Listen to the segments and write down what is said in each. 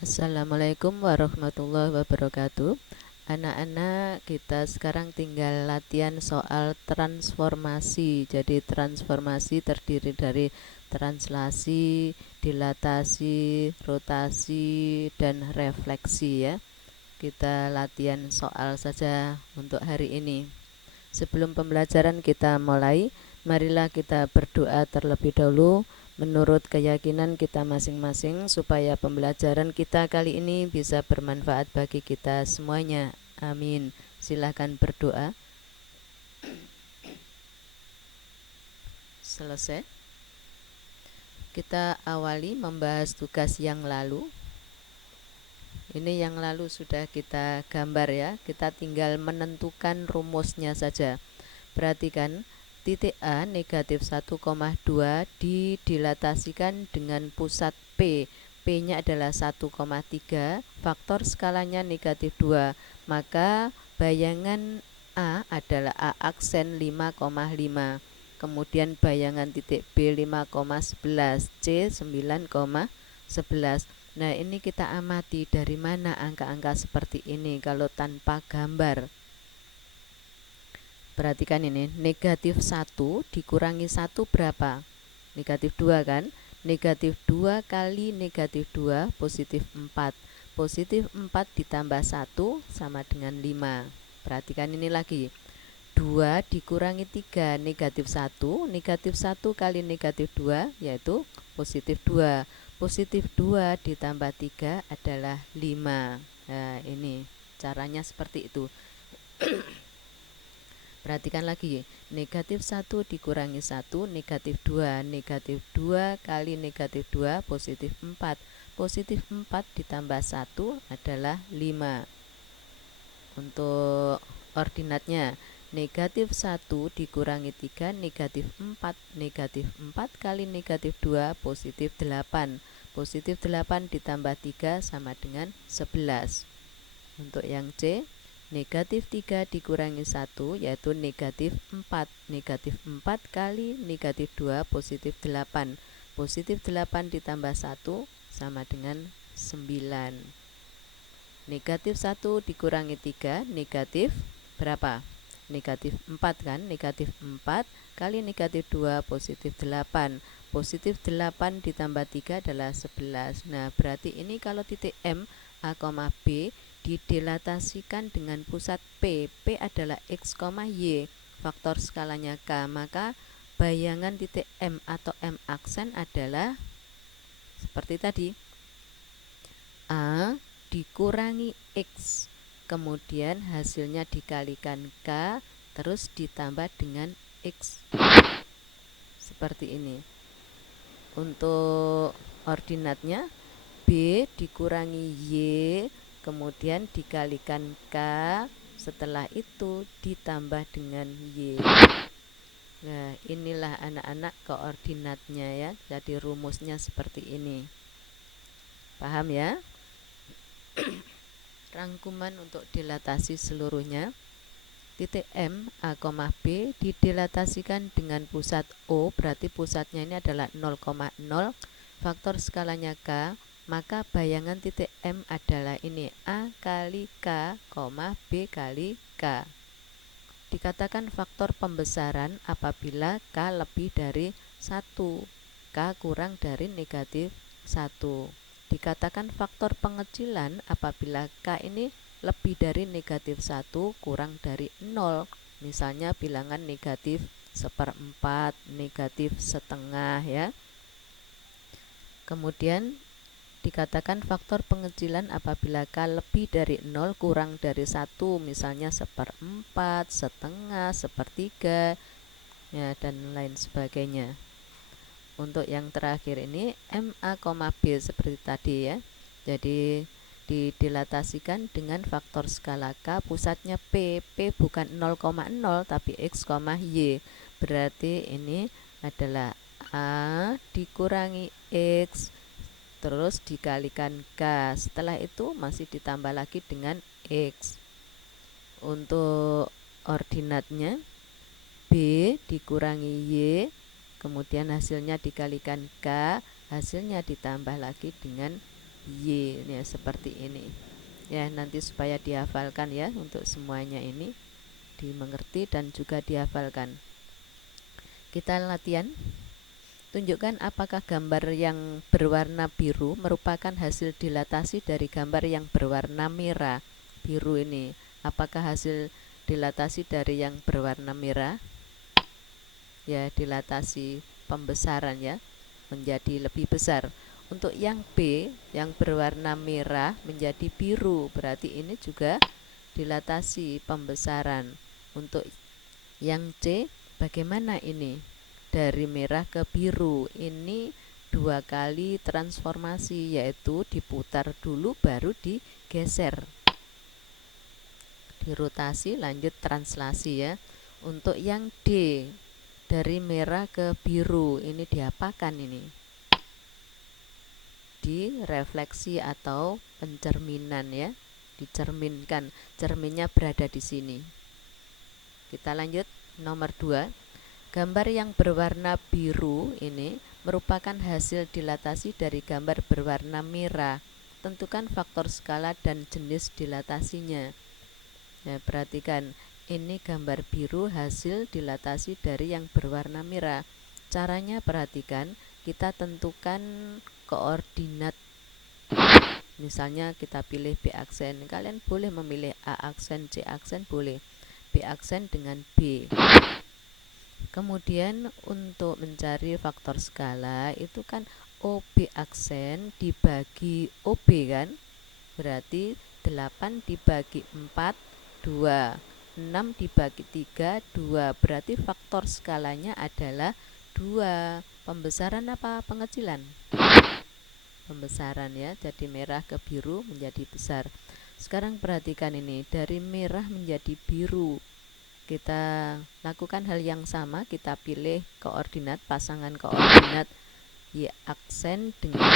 Assalamualaikum warahmatullahi wabarakatuh. Anak-anak, kita sekarang tinggal latihan soal transformasi. Jadi transformasi terdiri dari translasi, dilatasi, rotasi, dan refleksi ya. Kita latihan soal saja untuk hari ini. Sebelum pembelajaran kita mulai, marilah kita berdoa terlebih dahulu menurut keyakinan kita masing-masing supaya pembelajaran kita kali ini bisa bermanfaat bagi kita semuanya. Amin. Silakan berdoa. Selesai. Kita awali membahas tugas yang lalu. Ini yang lalu sudah kita gambar ya. Kita tinggal menentukan rumusnya saja. Perhatikan, titik A negatif 1,2 didilatasikan dengan pusat P. P-nya adalah 1,3, faktor skalanya negatif 2. Maka bayangan A adalah A aksen 5,5. Kemudian bayangan titik B 5,11, C 9,11. Nah, ini kita amati dari mana angka-angka seperti ini kalau tanpa gambar. Perhatikan ini, negatif 1 dikurangi 1 berapa? Negatif 2 kan? Negatif 2 kali negatif 2 positif 4. Positif 4 ditambah 1 sama dengan 5. Perhatikan ini lagi. 2 dikurangi 3, negatif 1. Negatif 1 kali negatif 2 yaitu positif 2. Positif 2 ditambah 3 adalah 5. Nah, ini caranya seperti itu. Perhatikan lagi, negatif 1 dikurangi 1, negatif 2. Negatif 2 kali negatif 2, positif 4. Positif 4 ditambah 1 adalah 5. Untuk ordinatnya, negatif 1 dikurangi 3, negatif 4. Negatif 4 kali negatif 2, positif 8. Positif 8 ditambah 3 sama dengan 11. Untuk yang C, negatif 3 dikurangi 1 yaitu negatif 4. Negatif 4 kali negatif 2, positif 8. Positif 8 ditambah 1 sama dengan 9. Negatif 1 dikurangi 3, negatif berapa? Negatif 4 kan? Negatif 4 kali negatif 2, positif 8. Positif 8 ditambah 3 adalah 11. Nah, berarti ini kalau titik M, A, B didilatasikan dengan pusat P. P adalah X, Y, faktor skalanya K. Maka bayangan titik M atau M aksen adalah seperti tadi, A dikurangi X, kemudian hasilnya dikalikan K, terus ditambah dengan X. Seperti ini. Untuk ordinatnya, B dikurangi Y, kemudian dikalikan K, setelah itu ditambah dengan Y. Nah, inilah anak-anak koordinatnya ya. Jadi rumusnya seperti ini. Paham ya? Rangkuman untuk dilatasi seluruhnya. Titik M, A, B didilatasikan dengan pusat O, berarti pusatnya ini adalah 0,0, faktor skalanya K, maka bayangan titik M adalah ini A kali K, B kali K. Dikatakan faktor pembesaran apabila K lebih dari 1, K kurang dari negatif 1. Dikatakan faktor pengecilan apabila K ini lebih dari negatif 1 kurang dari 0. Misalnya bilangan negatif seperempat, negatif setengah ya. Kemudian dikatakan faktor pengecilan apabila K lebih dari 0 kurang dari 1, misalnya seperempat, setengah, sepertiga ya, dan lain sebagainya. Untuk yang terakhir ini M, A, B seperti tadi ya. Jadi didilatasikan dengan faktor skala K, pusatnya P. P bukan 0,0 tapi X, Y. Berarti ini adalah A dikurangi X terus dikalikan K. Setelah itu masih ditambah lagi dengan X. Untuk ordinatnya, B dikurangi Y, kemudian hasilnya dikalikan K, hasilnya ditambah lagi dengan Y ya, seperti ini ya, nanti supaya dihafalkan ya, untuk semuanya ini dimengerti dan juga dihafalkan. Kita latihan. Tunjukkan apakah gambar yang berwarna biru merupakan hasil dilatasi dari gambar yang berwarna merah. Biru ini, apakah hasil dilatasi dari yang berwarna merah? Ya, dilatasi pembesaran ya, menjadi lebih besar. Untuk yang B yang berwarna merah menjadi biru, berarti ini juga dilatasi pembesaran. Untuk yang C, bagaimana ini? Dari merah ke biru, ini 2 kali transformasi, yaitu diputar dulu baru digeser, dirotasi lanjut translasi ya. Untuk yang D, dari merah ke biru, ini diapakan ini? Direfleksi atau pencerminan ya, dicerminkan, cerminnya berada di sini. Kita lanjut nomor 2. Gambar yang berwarna biru ini merupakan hasil dilatasi dari gambar berwarna merah. Tentukan faktor skala dan jenis dilatasinya. Nah, perhatikan, ini gambar biru hasil dilatasi dari yang berwarna merah. Caranya perhatikan, kita tentukan koordinat. Misalnya kita pilih B aksen, kalian boleh memilih A aksen, C aksen boleh, B aksen dengan B. Kemudian untuk mencari faktor skala itu kan OB aksen dibagi OB kan, berarti 8 dibagi 4 2, 6 dibagi 3 2, berarti faktor skalanya adalah 2. Pembesaran apa pengecilan? Pembesaran ya, jadi merah ke biru menjadi besar. Sekarang perhatikan ini, dari merah menjadi biru. Kita lakukan hal yang sama, kita pilih koordinat, pasangan koordinat Y aksen dengan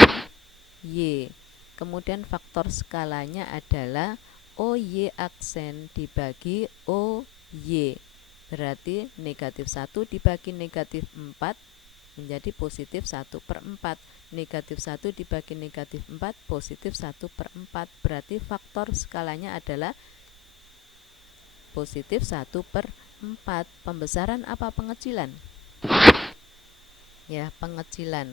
Y. Kemudian faktor skalanya adalah OY aksen dibagi OY. Berarti negatif 1 dibagi negatif 4 menjadi positif 1/4. Negatif 1 dibagi negatif 4 positif 1/4. Berarti faktor skalanya adalah positif 1/4. Pembesaran apa pengecilan? Ya, pengecilan.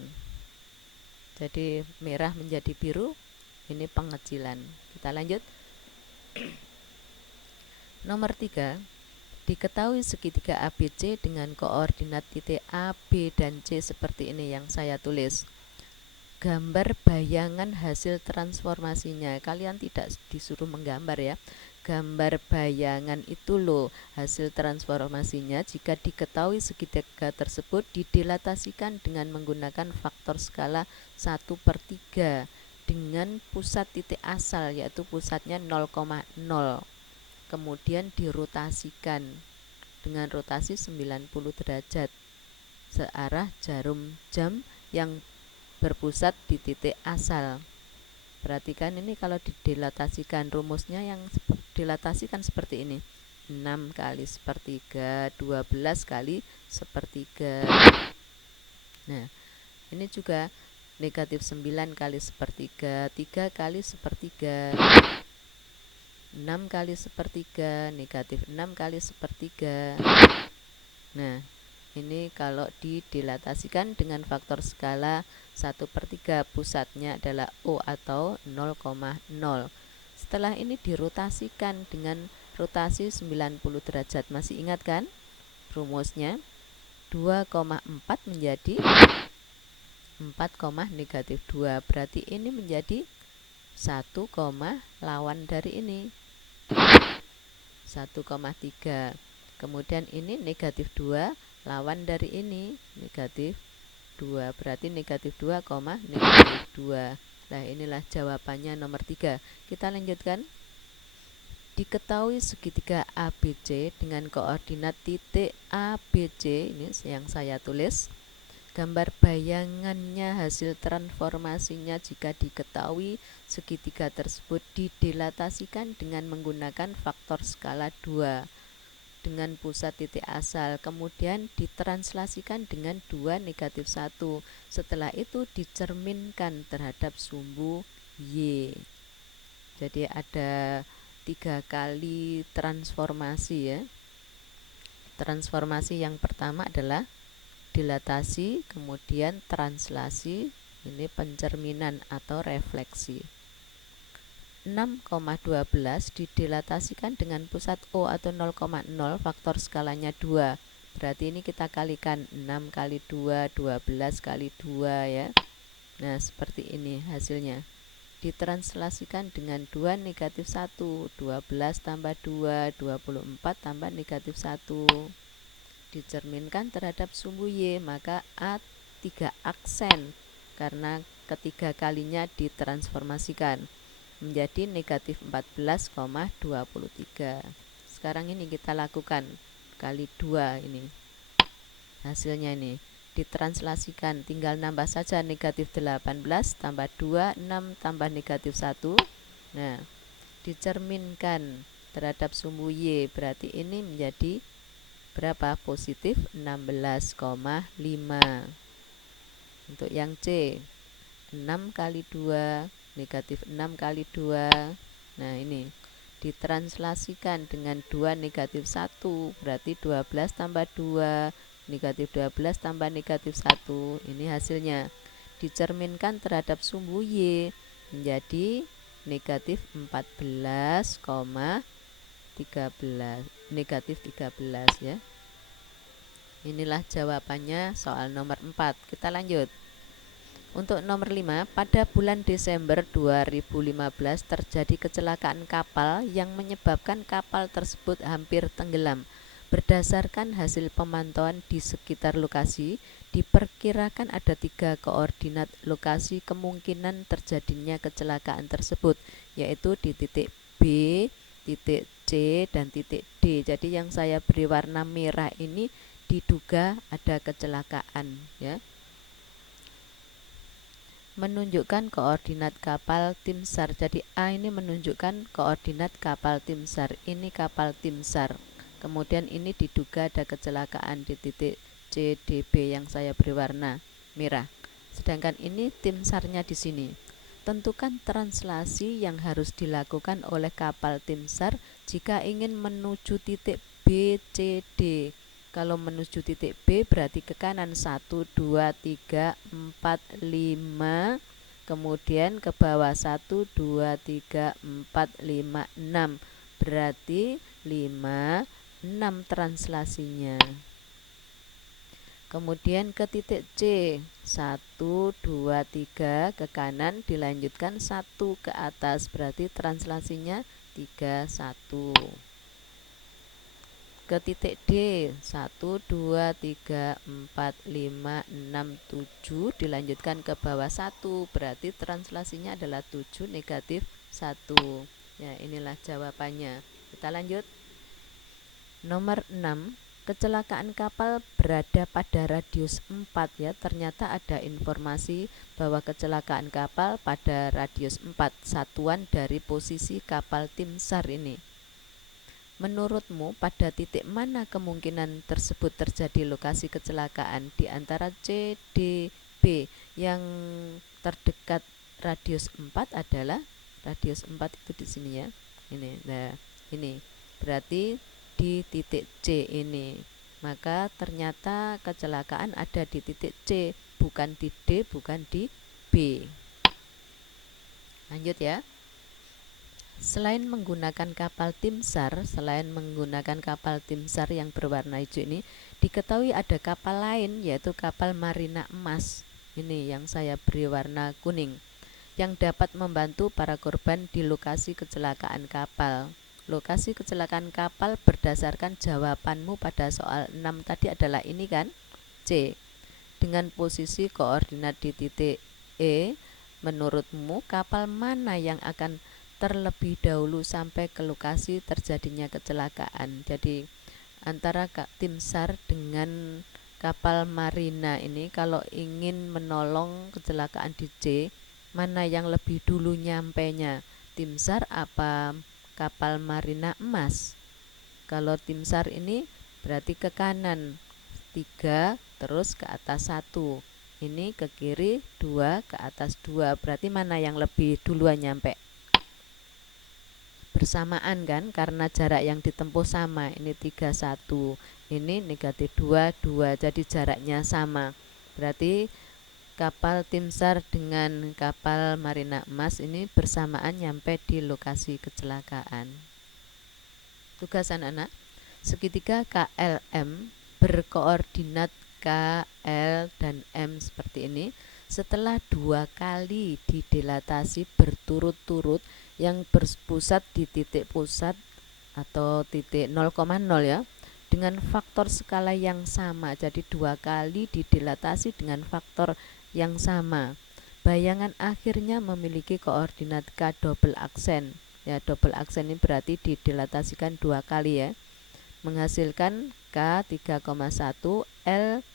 Jadi merah menjadi biru, ini pengecilan. Kita lanjut. Nomor 3. Diketahui segitiga ABC dengan koordinat titik A, B, dan C seperti ini yang saya tulis. Gambar bayangan hasil transformasinya. Kalian tidak disuruh menggambar ya. Gambar bayangan itu loh hasil transformasinya jika diketahui segitiga tersebut didilatasikan dengan menggunakan faktor skala 1/3 dengan pusat titik asal, yaitu pusatnya 0,0. Kemudian dirotasikan dengan rotasi 90 derajat searah jarum jam yang berpusat di titik asal. Perhatikan ini kalau didilatasikan, rumusnya yang dilatasikan seperti ini. 6 kali sepertiga, 12 kali sepertiga. Nah, ini juga negatif 9 kali sepertiga, 3 kali sepertiga, 6 kali sepertiga, negatif 6 kali sepertiga. Nah, ini kalau didilatasikan dengan faktor skala 1/3, pusatnya adalah O atau 0,0. Setelah ini dirotasikan dengan rotasi 90 derajat. Masih ingat kan rumusnya? 2,4 menjadi 4, negatif 2. Berarti ini menjadi 1, lawan dari ini 1,3. Kemudian ini negatif 2 lawan dari ini negatif 2, berarti negatif 2, negatif 2. Nah, inilah jawabannya nomor 3. Kita lanjutkan. Diketahui segitiga ABC dengan koordinat titik ABC, ini yang saya tulis. Gambar bayangannya hasil transformasinya jika diketahui segitiga tersebut didilatasikan dengan menggunakan faktor skala 2 dengan pusat titik asal, kemudian ditranslasikan dengan 2 negatif 1. Setelah itu dicerminkan terhadap sumbu Y. Jadi ada 3 kali transformasi ya. Transformasi yang pertama adalah dilatasi, kemudian translasi, ini pencerminan atau refleksi. 6,12 didilatasikan dengan pusat O atau 0,0, faktor skalanya 2. Berarti ini kita kalikan 6 kali 2, 12 kali 2 ya. Nah, seperti ini hasilnya. Ditranslasikan dengan 2 negatif 1, 12 tambah 2, 24 tambah negatif 1. Dicerminkan terhadap sumbu Y, maka A 3 aksen karena ketiga kalinya ditransformasikan menjadi negatif 14,23. Sekarang ini kita lakukan kali 2 ini. Hasilnya ini ditranslasikan, tinggal nambah saja negatif 18 tambah 2, 6 tambah negatif 1. Nah, dicerminkan terhadap sumbu Y, berarti ini menjadi berapa? Positif 16,5. Untuk yang C, 6 kali 2, negatif 6 kali 2. Nah, ini ditranslasikan dengan 2 negatif 1, berarti 12 tambah 2, negatif 12 tambah negatif 1. Ini hasilnya. Dicerminkan terhadap sumbu Y menjadi negatif 14,13, negatif 13 ya. Inilah jawabannya soal nomor 4. Kita lanjut. Untuk nomor 5, pada bulan Desember 2015 terjadi kecelakaan kapal yang menyebabkan kapal tersebut hampir tenggelam. Berdasarkan hasil pemantauan di sekitar lokasi, diperkirakan ada 3 koordinat lokasi kemungkinan terjadinya kecelakaan tersebut, yaitu di titik B, titik C, dan titik D. Jadi yang saya beri warna merah ini diduga ada kecelakaan ya. Menunjukkan koordinat kapal tim SAR. Jadi A ini menunjukkan koordinat kapal tim SAR. Ini kapal tim SAR. Kemudian ini diduga ada kecelakaan di titik CDB yang saya beri warna merah. Sedangkan ini tim SAR-nya di sini. Tentukan translasi yang harus dilakukan oleh kapal tim SAR jika ingin menuju titik B, C, D. Kalau menuju titik B berarti ke kanan 1, 2, 3, 4, 5. Kemudian ke bawah 1, 2, 3, 4, 5, 6. Berarti 5, 6 translasinya. Kemudian ke titik C 1, 2, 3 ke kanan, dilanjutkan 1 ke atas, berarti translasinya 3, 1. Ke titik D 1, 2, 3, 4, 5, 6, 7, dilanjutkan ke bawah 1, berarti translasinya adalah 7, negatif 1. Ya, inilah jawabannya. Kita lanjut. Nomor 6, kecelakaan kapal berada pada radius 4 ya. Ternyata ada informasi bahwa kecelakaan kapal pada radius 4, satuan dari posisi kapal tim SAR ini. Menurutmu pada titik mana kemungkinan tersebut terjadi lokasi kecelakaan di antara C, D, B? Yang terdekat radius 4 adalah radius 4 itu di sini ya. Ini. Nah, ini berarti di titik C ini. Maka ternyata kecelakaan ada di titik C, bukan di D, bukan di B. Lanjut ya. Selain menggunakan kapal tim SAR, yang berwarna hijau ini, diketahui ada kapal lain yaitu kapal Marina Emas. Ini yang saya beri warna kuning, yang dapat membantu para korban di lokasi kecelakaan kapal. Lokasi kecelakaan kapal berdasarkan jawabanmu pada soal 6 tadi adalah ini kan, C. Dengan posisi koordinat di titik E, menurutmu kapal mana yang akan terlebih dahulu sampai ke lokasi terjadinya kecelakaan? Jadi antara tim SAR dengan kapal Marina ini kalau ingin menolong kecelakaan di C, mana yang lebih dulu nyampenya? Tim SAR apa kapal Marina Emas? Kalau tim SAR ini berarti ke kanan 3 terus ke atas 1. Ini ke kiri 2, ke atas 2. Berarti mana yang lebih duluan nyampe? Bersamaan kan, karena jarak yang ditempuh sama. Ini 3, 1. Ini negatif 2, 2. Jadi jaraknya sama. Berarti kapal tim SAR dengan kapal Marina Emas ini bersamaan nyampe di lokasi kecelakaan. Tugas anak-anak, segitiga KLM berkoordinat K, L, dan M seperti ini. Setelah 2 kali didilatasi berturut-turut yang berpusat di titik pusat atau titik 0,0 ya, dengan faktor skala yang sama. Jadi 2 kali didilatasi dengan faktor yang sama. Bayangan akhirnya memiliki koordinat K double aksen. Ya, double aksen ini berarti didilatasikan 2 kali ya. Menghasilkan K 3,1, L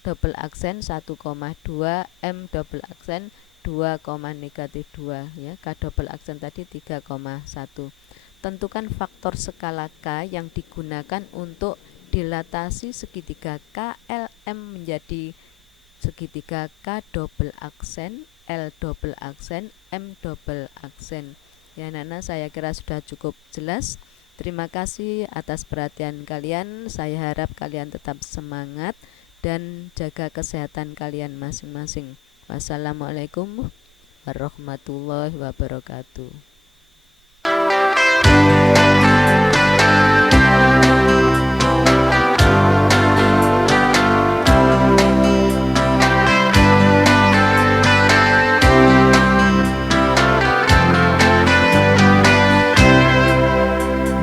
double aksen 1,2, M double aksen 2, negatif 2 ya. K double aksen tadi 3,1. Tentukan faktor skala K yang digunakan untuk dilatasi segitiga KLM menjadi segitiga K double aksen, L double aksen, M double aksen. Ya anak-anak, saya kira sudah cukup jelas. Terima kasih atas perhatian kalian. Saya harap kalian tetap semangat dan jaga kesehatan kalian masing-masing. Wassalamualaikum warahmatullahi wabarakatuh.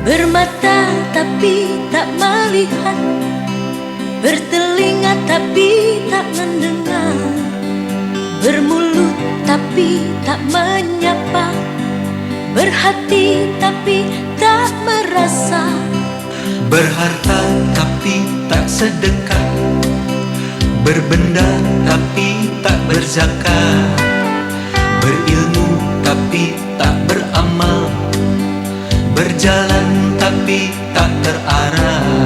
Bermata tapi tak melihat, bertelinga tapi tak mendengar, bermulut tapi tak menyapa, berhati tapi tak merasa, berharta tapi tak sedekah, berbenda tapi tak berzakat, berilmu tapi tak beramal, berjalan tapi tak terarah.